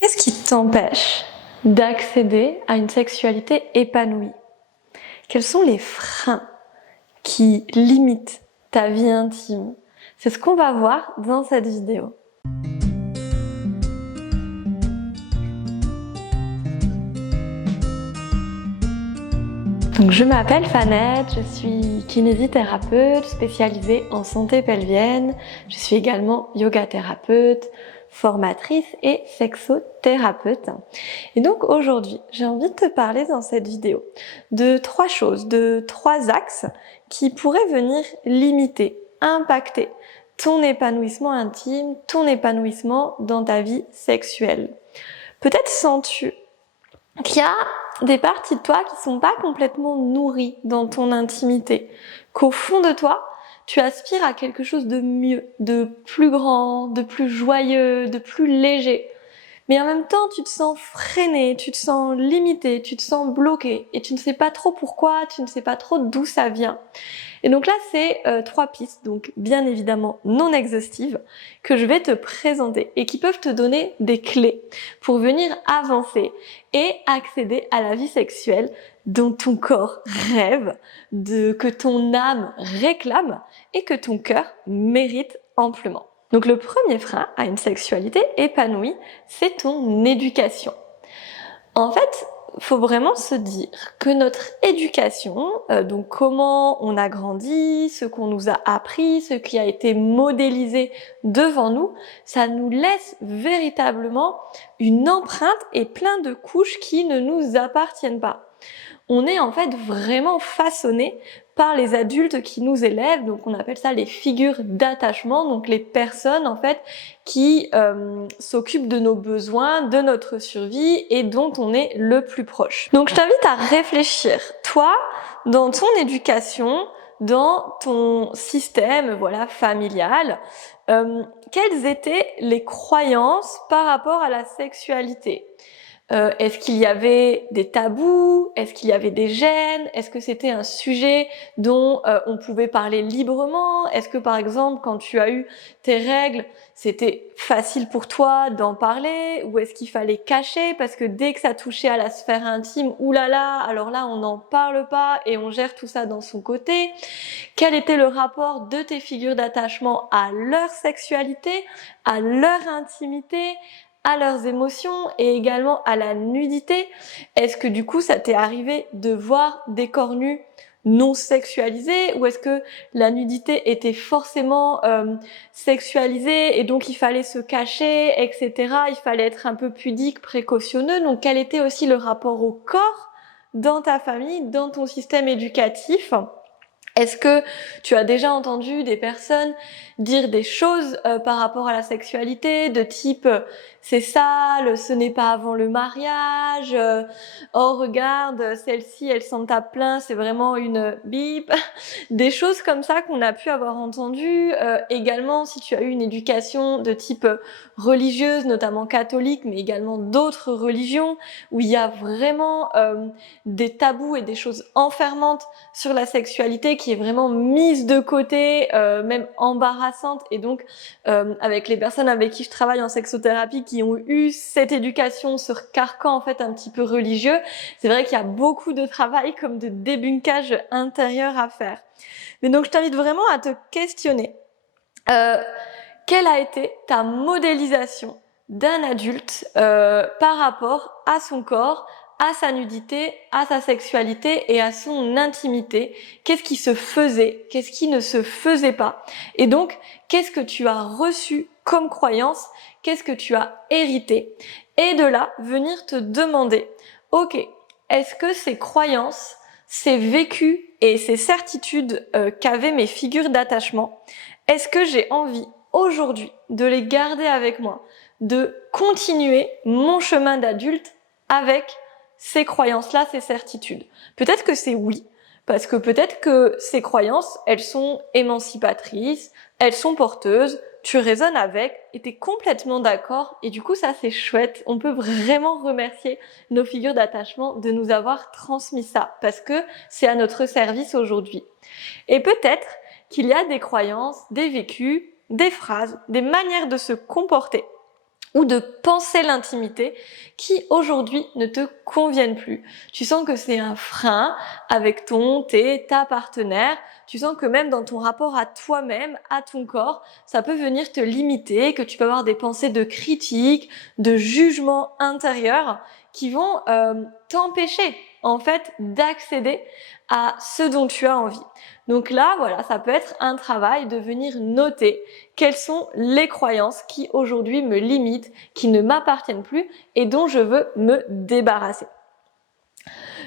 Qu'est-ce qui t'empêche d'accéder à une sexualité épanouie? Quels sont les freins qui limitent ta vie intime? C'est ce qu'on va voir dans cette vidéo. Donc, je m'appelle Fanette, je suis kinésithérapeute spécialisée en santé pelvienne. Je suis également yoga-thérapeute, formatrice et sexothérapeute. Et donc aujourd'hui, j'ai envie de te parler dans cette vidéo de trois choses, de trois axes qui pourraient venir limiter, impacter ton épanouissement intime, ton épanouissement dans ta vie sexuelle. Peut-être sens-tu qu'il y a des parties de toi qui sont pas complètement nourries dans ton intimité, qu'au fond de toi, tu aspires à quelque chose de mieux, de plus grand, de plus joyeux, de plus léger. Mais en même temps, tu te sens freiné, tu te sens limité, tu te sens bloqué et tu ne sais pas trop pourquoi, tu ne sais pas trop d'où ça vient. Et donc là, c'est trois pistes, donc bien évidemment non exhaustives, que je vais te présenter et qui peuvent te donner des clés pour venir avancer et accéder à la vie sexuelle dont ton corps rêve, que ton âme réclame et que ton cœur mérite amplement. Donc le premier frein à une sexualité épanouie, c'est ton éducation. En fait, faut vraiment se dire que notre éducation, donc comment on a grandi, ce qu'on nous a appris, ce qui a été modélisé devant nous, ça nous laisse véritablement une empreinte et plein de couches qui ne nous appartiennent pas. On est en fait vraiment façonné par les adultes qui nous élèvent, donc on appelle ça les figures d'attachement, donc les personnes en fait qui s'occupent de nos besoins, de notre survie et dont on est le plus proche. Donc je t'invite à réfléchir, toi, dans ton éducation, dans ton système familial, quelles étaient les croyances par rapport à la sexualité? Est-ce qu'il y avait des tabous? Est-ce qu'il y avait des gênes? Est-ce que c'était un sujet dont on pouvait parler librement? Est-ce que par exemple, quand tu as eu tes règles, c'était facile pour toi d'en parler? Ou est-ce qu'il fallait cacher? Parce que dès que ça touchait à la sphère intime, oulala, alors là, on n'en parle pas et on gère tout ça dans son côté. Quel était le rapport de tes figures d'attachement à leur sexualité, à leur intimité, à leurs émotions et également à la nudité? Est-ce que du coup ça t'est arrivé de voir des corps nus non sexualisés, ou est-ce que la nudité était forcément sexualisée et donc il fallait se cacher, etc. Il fallait être un peu pudique, précautionneux. Donc quel était aussi le rapport au corps dans ta famille, dans ton système éducatif? Est-ce que tu as déjà entendu des personnes dire des choses par rapport à la sexualité, de type c'est sale, ce n'est pas avant le mariage, oh regarde, celle-ci elle s'en tape plein, c'est vraiment une bip, des choses comme ça qu'on a pu avoir entendues. Également, si tu as eu une éducation de type religieuse, notamment catholique, mais également d'autres religions, où il y a vraiment des tabous et des choses enfermantes sur la sexualité qui est vraiment mise de côté, même embarrassante. Et donc avec les personnes avec qui je travaille en sexothérapie qui ont eu cette éducation, ce carcan en fait un petit peu religieux, c'est vrai qu'il y a beaucoup de travail comme de débunkage intérieur à faire. Mais donc je t'invite vraiment à te questionner. Quelle a été ta modélisation d'un adulte par rapport à son corps, à sa nudité, à sa sexualité et à son intimité? Qu'est-ce qui se faisait? Qu'est-ce qui ne se faisait pas? Et donc, qu'est-ce que tu as reçu comme croyance? Qu'est-ce que tu as hérité? Et de là, venir te demander, ok, est-ce que ces croyances, ces vécus et ces certitudes qu'avaient mes figures d'attachement, est-ce que j'ai envie aujourd'hui de les garder avec moi, de continuer mon chemin d'adulte avec ces croyances-là, ces certitudes? Peut-être que c'est oui, parce que peut-être que ces croyances, elles sont émancipatrices, elles sont porteuses, tu résonnes avec et t'es complètement d'accord, et du coup ça c'est chouette. On peut vraiment remercier nos figures d'attachement de nous avoir transmis ça, parce que c'est à notre service aujourd'hui. Et peut-être qu'il y a des croyances, des vécus, des phrases, des manières de se comporter ou de penser l'intimité qui aujourd'hui ne te conviennent plus. Tu sens que c'est un frein avec ta partenaire. Tu sens que même dans ton rapport à toi-même, à ton corps, ça peut venir te limiter, que tu peux avoir des pensées de critique, de jugement intérieur qui vont t'empêcher en fait d'accéder à ce dont tu as envie. Donc là, voilà, ça peut être un travail de venir noter quelles sont les croyances qui aujourd'hui me limitent, qui ne m'appartiennent plus et dont je veux me débarrasser.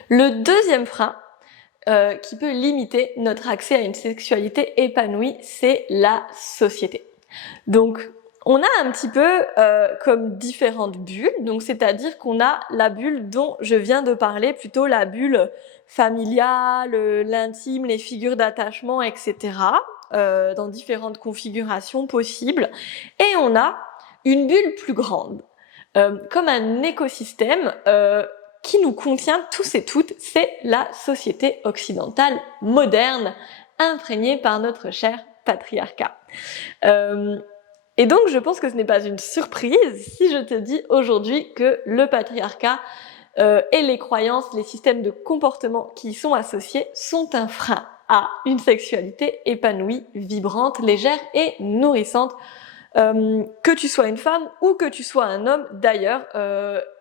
Le deuxième frein qui peut limiter notre accès à une sexualité épanouie, c'est la société. Donc, on a un petit peu comme différentes bulles, donc c'est-à-dire qu'on a la bulle dont je viens de parler, plutôt la bulle familiale, l'intime, les figures d'attachement, etc., dans différentes configurations possibles. Et on a une bulle plus grande, comme un écosystème qui nous contient tous et toutes, c'est la société occidentale moderne, imprégnée par notre cher patriarcat. Et donc, je pense que ce n'est pas une surprise si je te dis aujourd'hui que le patriarcat et les croyances, les systèmes de comportement qui y sont associés sont un frein à une sexualité épanouie, vibrante, légère et nourrissante. Que tu sois une femme ou que tu sois un homme, d'ailleurs,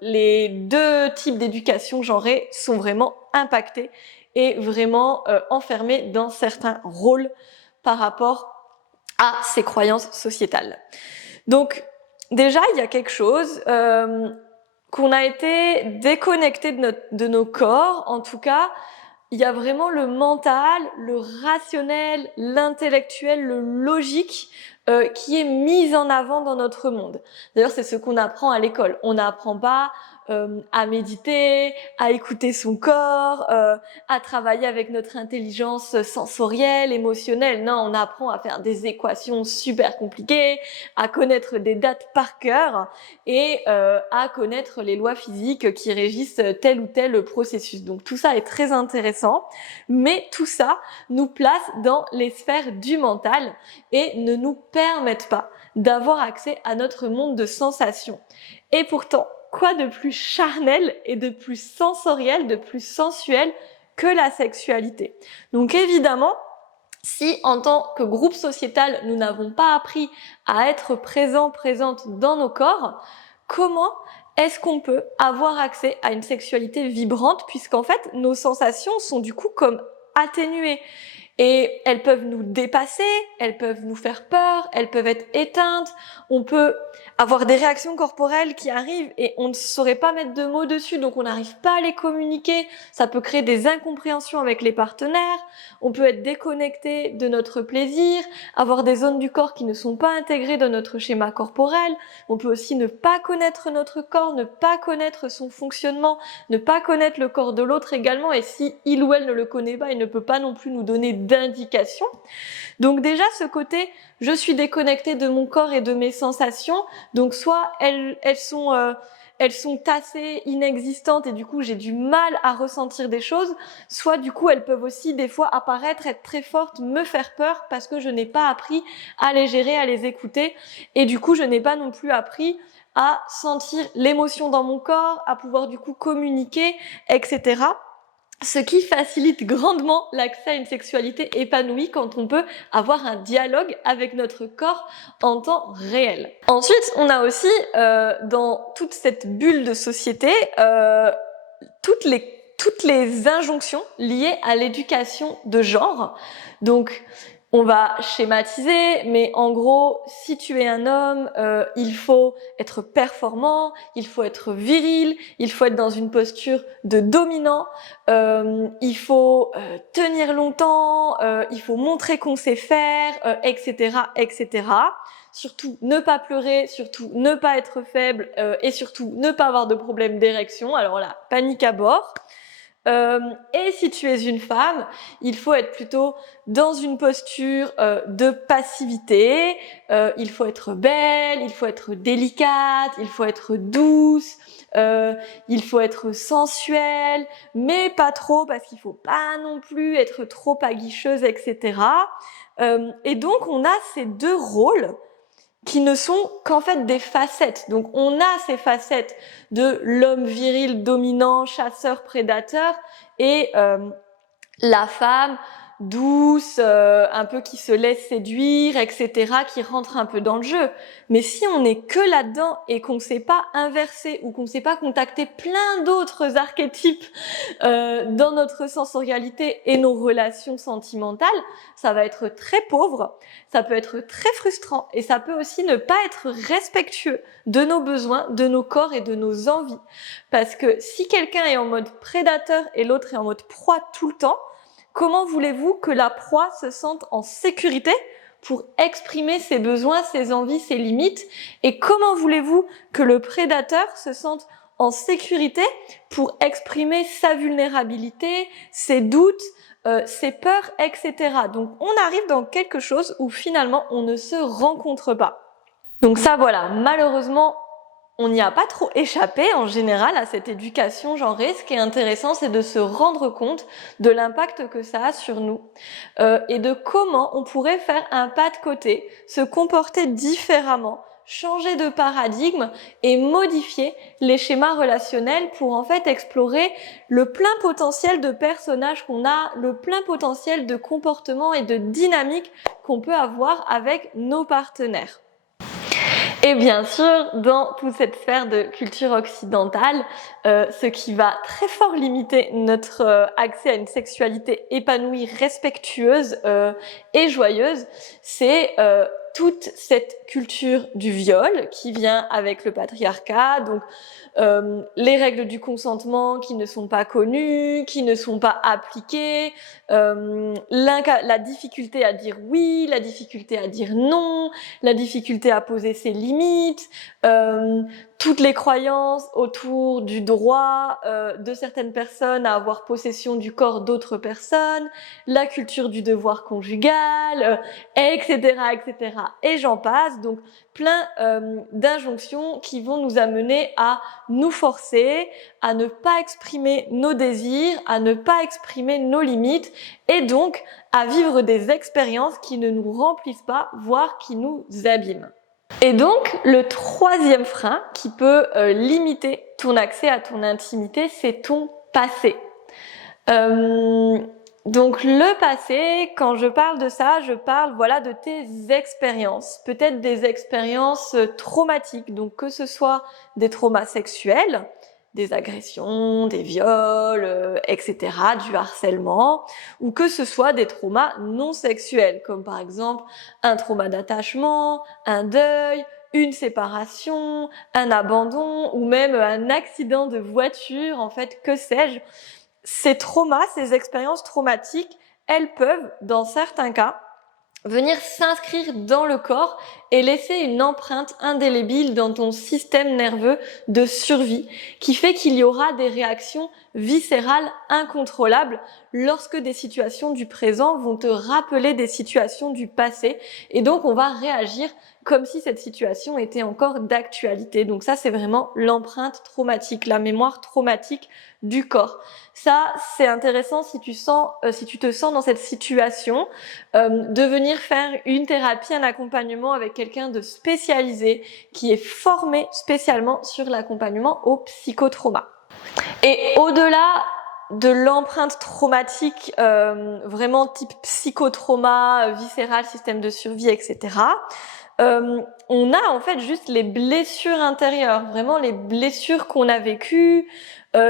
les deux types d'éducation genrée sont vraiment impactés et vraiment enfermés dans certains rôles par rapport à ces croyances sociétales. Donc déjà, il y a quelque chose qu'on a été déconnecté de nos corps, en tout cas, il y a vraiment le mental, le rationnel, l'intellectuel, le logique qui est mis en avant dans notre monde. D'ailleurs, c'est ce qu'on apprend à l'école. On n'apprend pas à méditer, à écouter son corps, à travailler avec notre intelligence sensorielle, émotionnelle. Non, on apprend à faire des équations super compliquées, à connaître des dates par cœur et à connaître les lois physiques qui régissent tel ou tel processus. Donc tout ça est très intéressant, mais tout ça nous place dans les sphères du mental et ne nous permettent pas d'avoir accès à notre monde de sensations. Et pourtant, quoi de plus charnel et de plus sensoriel, de plus sensuel que la sexualité? Donc évidemment, si en tant que groupe sociétal, nous n'avons pas appris à être présentes dans nos corps, comment est-ce qu'on peut avoir accès à une sexualité vibrante puisqu'en fait, nos sensations sont du coup comme atténuées? Et elles peuvent nous dépasser, elles peuvent nous faire peur, elles peuvent être éteintes, on peut avoir des réactions corporelles qui arrivent et on ne saurait pas mettre de mots dessus, donc on n'arrive pas à les communiquer, ça peut créer des incompréhensions avec les partenaires, on peut être déconnecté de notre plaisir, avoir des zones du corps qui ne sont pas intégrées dans notre schéma corporel, on peut aussi ne pas connaître notre corps, ne pas connaître son fonctionnement, ne pas connaître le corps de l'autre également, et si il ou elle ne le connaît pas, il ne peut pas non plus nous donner d'indications. Donc déjà ce côté je suis déconnectée de mon corps et de mes sensations, donc soit elles sont tassées, inexistantes et du coup j'ai du mal à ressentir des choses, soit du coup elles peuvent aussi des fois apparaître, être très fortes, me faire peur parce que je n'ai pas appris à les gérer, à les écouter et du coup je n'ai pas non plus appris à sentir l'émotion dans mon corps, à pouvoir du coup communiquer, etc. Ce qui facilite grandement l'accès à une sexualité épanouie quand on peut avoir un dialogue avec notre corps en temps réel. Ensuite, on a aussi dans toute cette bulle de société toutes les injonctions liées à l'éducation de genre. Donc, on va schématiser, mais en gros, si tu es un homme, il faut être performant, il faut être viril, il faut être dans une posture de dominant, il faut tenir longtemps, il faut montrer qu'on sait faire, etc., etc. Surtout ne pas pleurer, surtout ne pas être faible et surtout ne pas avoir de problème d'érection. Alors là, panique à bord. Et si tu es une femme, il faut être plutôt dans une posture de passivité, il faut être belle, il faut être délicate, il faut être douce, il faut être sensuelle, mais pas trop parce qu'il faut pas non plus être trop aguicheuse, etc. Et donc on a ces deux rôles qui ne sont qu'en fait des facettes. Donc on a ces facettes de l'homme viril dominant, chasseur, prédateur, et la femme douce, un peu qui se laisse séduire, etc., qui rentre un peu dans le jeu. Mais si on n'est que là-dedans et qu'on ne sait pas inverser ou qu'on ne sait pas contacter plein d'autres archétypes dans notre sensorialité et nos relations sentimentales, ça va être très pauvre, ça peut être très frustrant et ça peut aussi ne pas être respectueux de nos besoins, de nos corps et de nos envies. Parce que si quelqu'un est en mode prédateur et l'autre est en mode proie tout le temps, comment voulez-vous que la proie se sente en sécurité pour exprimer ses besoins, ses envies, ses limites? Et comment voulez-vous que le prédateur se sente en sécurité pour exprimer sa vulnérabilité, ses doutes, ses peurs, etc. Donc on arrive dans quelque chose où finalement on ne se rencontre pas. Donc ça voilà, malheureusement, on n'y a pas trop échappé en général à cette éducation genrée. Ce qui est intéressant, c'est de se rendre compte de l'impact que ça a sur nous et de comment on pourrait faire un pas de côté, se comporter différemment, changer de paradigme et modifier les schémas relationnels pour en fait explorer le plein potentiel de personnages qu'on a, le plein potentiel de comportements et de dynamiques qu'on peut avoir avec nos partenaires. Et bien sûr, dans toute cette sphère de culture occidentale, ce qui va très fort limiter notre accès à une sexualité épanouie, respectueuse et joyeuse, c'est toute cette culture du viol qui vient avec le patriarcat, donc les règles du consentement qui ne sont pas connues, qui ne sont pas appliquées, la difficulté à dire oui, la difficulté à dire non, la difficulté à poser ses limites, toutes les croyances autour du droit de certaines personnes à avoir possession du corps d'autres personnes, la culture du devoir conjugal, etc., etc. Et j'en passe, donc plein d'injonctions qui vont nous amener à nous forcer, à ne pas exprimer nos désirs, à ne pas exprimer nos limites et donc à vivre des expériences qui ne nous remplissent pas, voire qui nous abîment. Et donc, le troisième frein qui peut limiter ton accès à ton intimité, c'est ton passé. Donc le passé, quand je parle de ça, je parle voilà de tes expériences, peut-être des expériences traumatiques, donc que ce soit des traumas sexuels, des agressions, des viols, etc., du harcèlement, ou que ce soit des traumas non sexuels, comme par exemple un trauma d'attachement, un deuil, une séparation, un abandon, ou même un accident de voiture, en fait, que sais-je. Ces traumas, ces expériences traumatiques, elles peuvent, dans certains cas, venir s'inscrire dans le corps et laisser une empreinte indélébile dans ton système nerveux de survie qui fait qu'il y aura des réactions viscérales incontrôlables lorsque des situations du présent vont te rappeler des situations du passé et donc on va réagir comme si cette situation était encore d'actualité. Donc ça, c'est vraiment l'empreinte traumatique, la mémoire traumatique du corps. Ça, c'est intéressant si tu te sens dans cette situation, de venir faire une thérapie, un accompagnement avec quelqu'un de spécialisé qui est formé spécialement sur l'accompagnement au psychotrauma. Et au-delà de l'empreinte traumatique, vraiment type psychotrauma, viscéral, système de survie, etc., on a en fait juste les blessures intérieures, vraiment les blessures qu'on a vécues,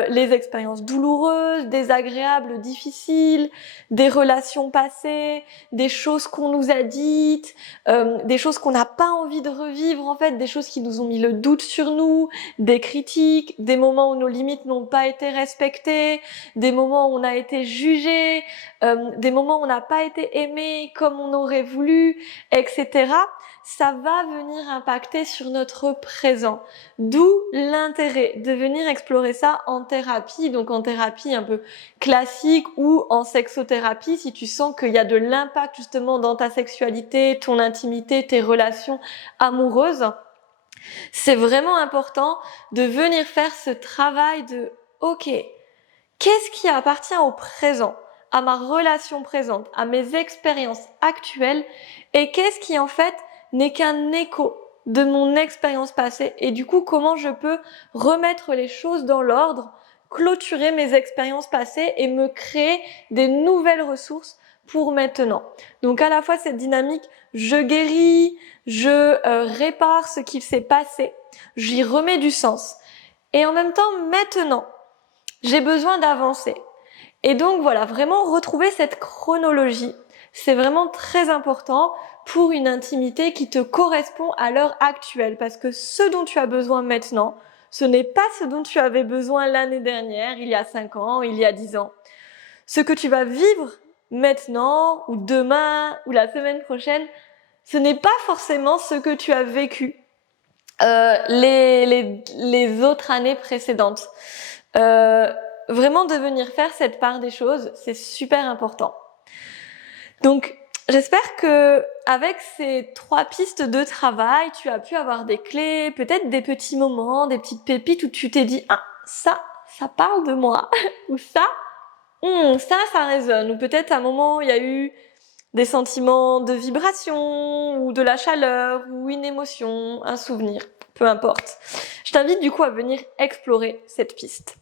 les expériences douloureuses, désagréables, difficiles, des relations passées, des choses qu'on nous a dites, des choses qu'on n'a pas envie de revivre en fait, des choses qui nous ont mis le doute sur nous, des critiques, des moments où nos limites n'ont pas été respectées, des moments où on a été jugé, des moments où on n'a pas été aimé comme on aurait voulu, etc. Ça va venir impacter sur notre présent. D'où l'intérêt de venir explorer ça en thérapie, donc en thérapie un peu classique ou en sexothérapie si tu sens qu'il y a de l'impact justement dans ta sexualité, ton intimité, tes relations amoureuses. C'est vraiment important de venir faire ce travail de OK, qu'est-ce qui appartient au présent, à ma relation présente, à mes expériences actuelles et qu'est-ce qui en fait n'est qu'un écho de mon expérience passée et du coup comment je peux remettre les choses dans l'ordre, clôturer mes expériences passées et me créer des nouvelles ressources pour maintenant. Donc à la fois cette dynamique, je guéris, je répare ce qui s'est passé, j'y remets du sens. Et en même temps, maintenant, j'ai besoin d'avancer. Et donc voilà, vraiment retrouver cette chronologie, c'est vraiment très important pour une intimité qui te correspond à l'heure actuelle. Parce que ce dont tu as besoin maintenant, ce n'est pas ce dont tu avais besoin l'année dernière, il y a 5 ans, il y a 10 ans. Ce que tu vas vivre maintenant, ou demain, ou la semaine prochaine, ce n'est pas forcément ce que tu as vécu les autres années précédentes. Vraiment de venir faire cette part des choses, c'est super important. Donc, j'espère que avec ces 3 pistes de travail, tu as pu avoir des clés, peut-être des petits moments, des petites pépites où tu t'es dit « Ah, ça parle de moi » ou ça résonne. Ou peut-être à un moment, il y a eu des sentiments de vibration ou de la chaleur ou une émotion, un souvenir, peu importe. Je t'invite du coup à venir explorer cette piste.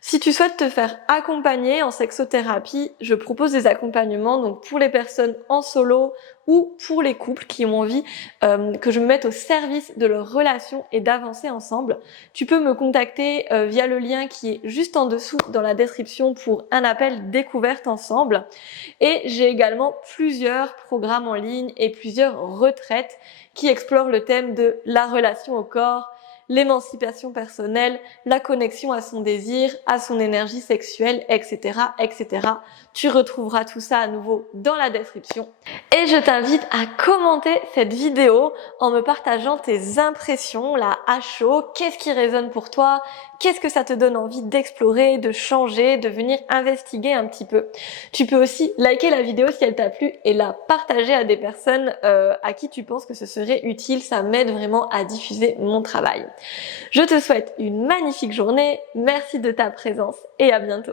Si tu souhaites te faire accompagner en sexothérapie, je propose des accompagnements donc pour les personnes en solo ou pour les couples qui ont envie que je me mette au service de leur relation et d'avancer ensemble. Tu peux me contacter via le lien qui est juste en dessous dans la description pour un appel découverte ensemble. Et j'ai également plusieurs programmes en ligne et plusieurs retraites qui explorent le thème de la relation au corps, l'émancipation personnelle, la connexion à son désir, à son énergie sexuelle, etc., etc. Tu retrouveras tout ça à nouveau dans la description. Et je t'invite à commenter cette vidéo en me partageant tes impressions, là, à chaud. Qu'est-ce qui résonne pour toi? Qu'est-ce que ça te donne envie d'explorer, de changer, de venir investiguer un petit peu? Tu peux aussi liker la vidéo si elle t'a plu et la partager à des personnes à qui tu penses que ce serait utile. Ça m'aide vraiment à diffuser mon travail. Je te souhaite une magnifique journée. Merci de ta présence et à bientôt.